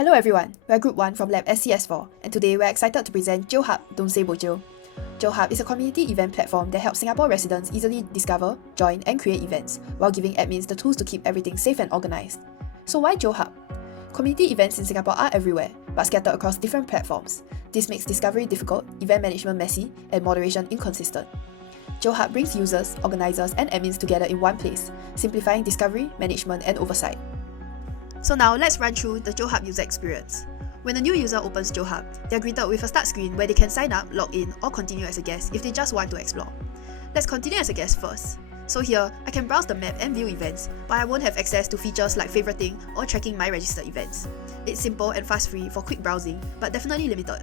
Hello everyone, we're Group 1 from Lab SCS4, and today we're excited to present Jiohub, Don't Say Bojio. Jiohub is a community event platform that helps Singapore residents easily discover, join, and create events, while giving admins the tools to keep everything safe and organised. So why Jiohub? Community events in Singapore are everywhere, but scattered across different platforms. This makes discovery difficult, event management messy, and moderation inconsistent. Jiohub brings users, organisers, and admins together in one place, simplifying discovery, management, and oversight. So now let's run through the Jiohub user experience. When a new user opens Jiohub, they are greeted with a start screen where they can sign up, log in, or continue as a guest if they just want to explore. Let's continue as a guest first. So here, I can browse the map and view events, but I won't have access to features like favoriting or tracking my registered events. It's simple and fast-free for quick browsing, but definitely limited.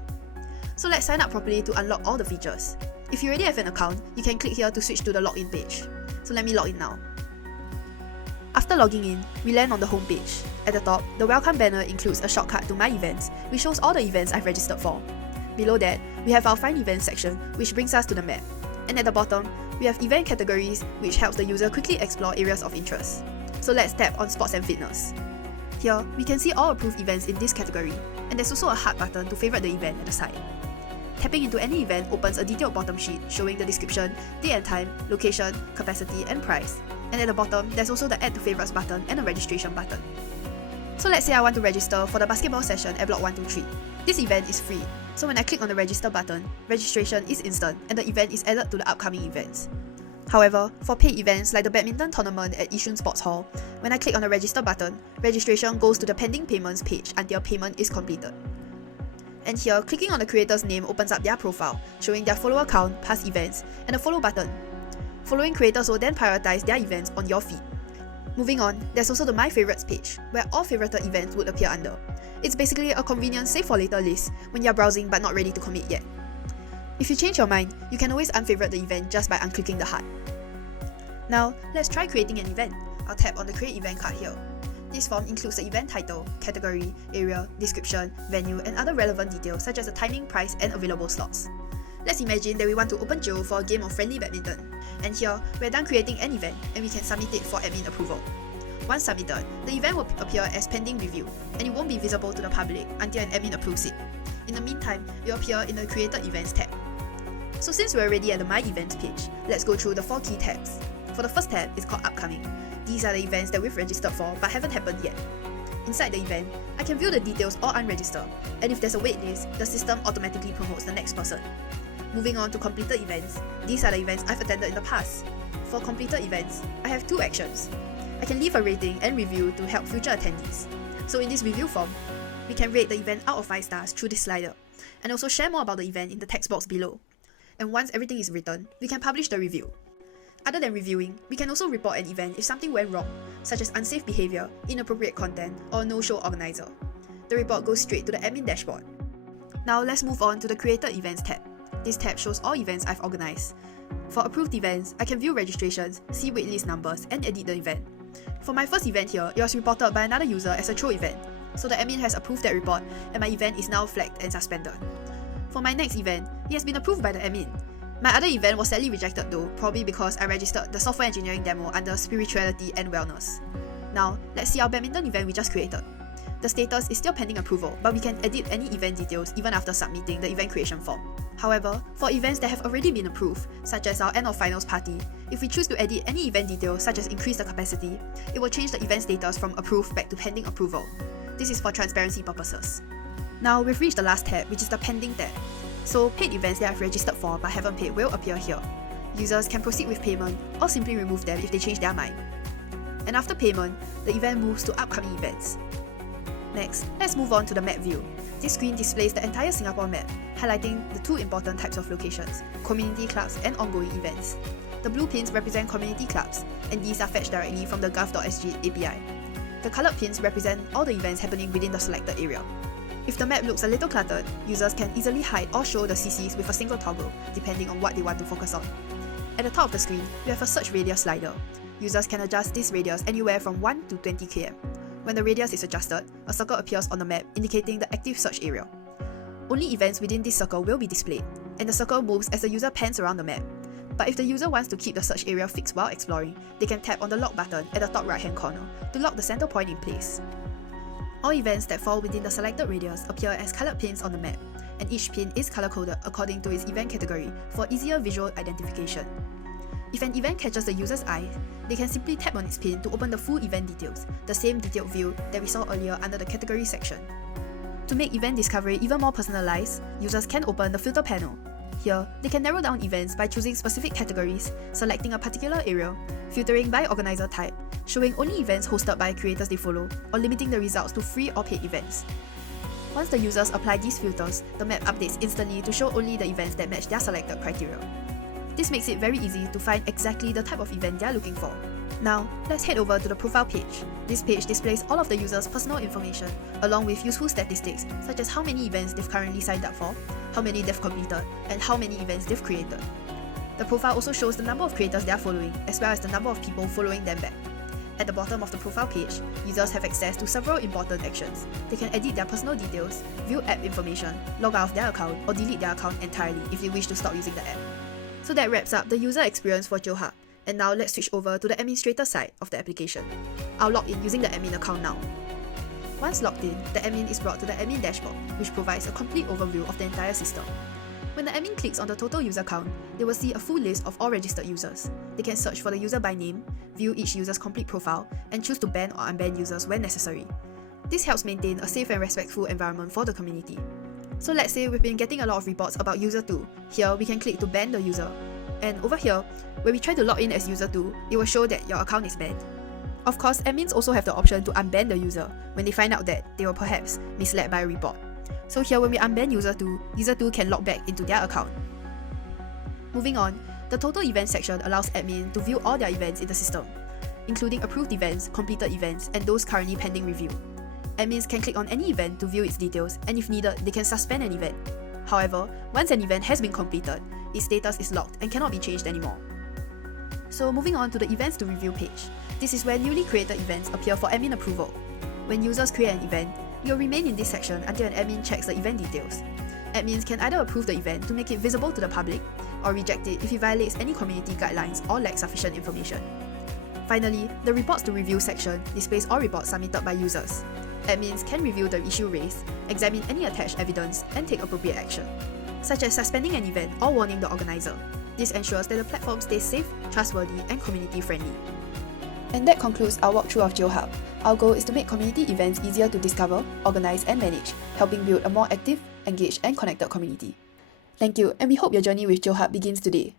So let's sign up properly to unlock all the features. If you already have an account, you can click here to switch to the login page. So let me log in now. After logging in, we land on the home page. At the top, the welcome banner includes a shortcut to my events, which shows all the events I've registered for. Below that, we have our Find Events section, which brings us to the map. And at the bottom, we have event categories, which helps the user quickly explore areas of interest. So let's tap on Sports and Fitness. Here, we can see all approved events in this category, and there's also a heart button to favorite the event at the side. Tapping into any event opens a detailed bottom sheet showing the description, date and time, location, capacity, and price. And at the bottom, there's also the Add to Favorites button and a registration button. So let's say I want to register for the basketball session at Block 123. This event is free, so when I click on the register button, registration is instant and the event is added to the upcoming events. However, for paid events like the badminton tournament at Yishun Sports Hall, when I click on the register button, registration goes to the pending payments page until payment is completed. And here, clicking on the creator's name opens up their profile, showing their follower count, past events, and a follow button. Following creators will then prioritize their events on your feed. Moving on, there's also the My Favorites page, where all favorited events would appear under. It's basically a convenient save for later list when you're browsing but not ready to commit yet. If you change your mind, you can always unfavorite the event just by unclicking the heart. Now, let's try creating an event. I'll tap on the Create Event card here. This form includes the event title, category, area, description, venue, and other relevant details such as the timing, price, and available slots. Let's imagine that we want to open Jio for a game of friendly badminton. And here, we're done creating an event and we can submit it for admin approval. Once submitted, the event will appear as pending review and it won't be visible to the public until an admin approves it. In the meantime, it will appear in the Created Events tab. So since we're already at the My Events page, let's go through the 4 key tabs. For the first tab, it's called Upcoming. These are the events that we've registered for but haven't happened yet. Inside the event, I can view the details or unregister, and if there's a waitlist, the system automatically promotes the next person. Moving on to completed events, these are the events I've attended in the past. For completed events, I have 2 actions. I can leave a rating and review to help future attendees. So in this review form, we can rate the event out of 5 stars through this slider, and also share more about the event in the text box below. And once everything is written, we can publish the review. Other than reviewing, we can also report an event if something went wrong, such as unsafe behavior, inappropriate content, or no-show organizer. The report goes straight to the admin dashboard. Now let's move on to the Created Events tab. This tab shows all events I've organized. For approved events, I can view registrations, see waitlist numbers, and edit the event. For my first event here, it was reported by another user as a throw event, so the admin has approved that report and my event is now flagged and suspended. For my next event, it has been approved by the admin. My other event was sadly rejected though, probably because I registered the software engineering demo under spirituality and wellness. Now, let's see our badminton event we just created. The status is still pending approval, but we can edit any event details even after submitting the event creation form. However, for events that have already been approved, such as our end of finals party, if we choose to edit any event details such as increase the capacity, it will change the event status from approved back to pending approval. This is for transparency purposes. Now we've reached the last tab, which is the pending tab. So paid events that I've registered for but haven't paid will appear here. Users can proceed with payment or simply remove them if they change their mind. And after payment, the event moves to upcoming events. Next, let's move on to the map view. This screen displays the entire Singapore map, highlighting the 2 important types of locations, community clubs and ongoing events. The blue pins represent community clubs, and these are fetched directly from the gov.sg API. The coloured pins represent all the events happening within the selected area. If the map looks a little cluttered, users can easily hide or show the CCs with a single toggle, depending on what they want to focus on. At the top of the screen, we have a search radius slider. Users can adjust this radius anywhere from 1 to 20 km. When the radius is adjusted, a circle appears on the map indicating the active search area. Only events within this circle will be displayed, and the circle moves as the user pans around the map. But if the user wants to keep the search area fixed while exploring, they can tap on the lock button at the top right hand corner to lock the center point in place. All events that fall within the selected radius appear as colored pins on the map, and each pin is color-coded according to its event category for easier visual identification. If an event catches the user's eye, they can simply tap on its pin to open the full event details, the same detailed view that we saw earlier under the category section. To make event discovery even more personalized, users can open the filter panel. Here, they can narrow down events by choosing specific categories, selecting a particular area, filtering by organizer type, showing only events hosted by creators they follow, or limiting the results to free or paid events. Once the users apply these filters, the map updates instantly to show only the events that match their selected criteria. This makes it very easy to find exactly the type of event they are looking for. Now, let's head over to the profile page. This page displays all of the user's personal information, along with useful statistics such as how many events they've currently signed up for, how many they've completed, and how many events they've created. The profile also shows the number of creators they are following, as well as the number of people following them back. At the bottom of the profile page, users have access to several important actions. They can edit their personal details, view app information, log out of their account, or delete their account entirely if they wish to stop using the app. So that wraps up the user experience for Jiohub. And now let's switch over to the administrator side of the application. I'll log in using the admin account now. Once logged in, the admin is brought to the admin dashboard, which provides a complete overview of the entire system. When the admin clicks on the total user count, they will see a full list of all registered users. They can search for the user by name, view each user's complete profile, and choose to ban or unban users when necessary. This helps maintain a safe and respectful environment for the community. So let's say we've been getting a lot of reports about user 2. Here, we can click to ban the user. And over here, when we try to log in as user 2, it will show that your account is banned. Of course, admins also have the option to unban the user when they find out that they were perhaps misled by a report. So here, when we unban user 2 can log back into their account. Moving on, the total event section allows admin to view all their events in the system, including approved events, completed events, and those currently pending review. Admins can click on any event to view its details, and if needed, they can suspend an event. However, once an event has been completed, its status is locked and cannot be changed anymore. So moving on to the Events to Review page. This is where newly created events appear for admin approval. When users create an event, it will remain in this section until an admin checks the event details. Admins can either approve the event to make it visible to the public, or reject it if it violates any community guidelines or lacks sufficient information. Finally, the Reports to Review section displays all reports submitted by users. Admins can review the issue raised, examine any attached evidence, and take appropriate action, such as suspending an event or warning the organizer. This ensures that the platform stays safe, trustworthy, and community-friendly. And that concludes our walkthrough of Jiohub. Our goal is to make community events easier to discover, organize, and manage, helping build a more active, engaged, and connected community. Thank you, and we hope your journey with Jiohub begins today.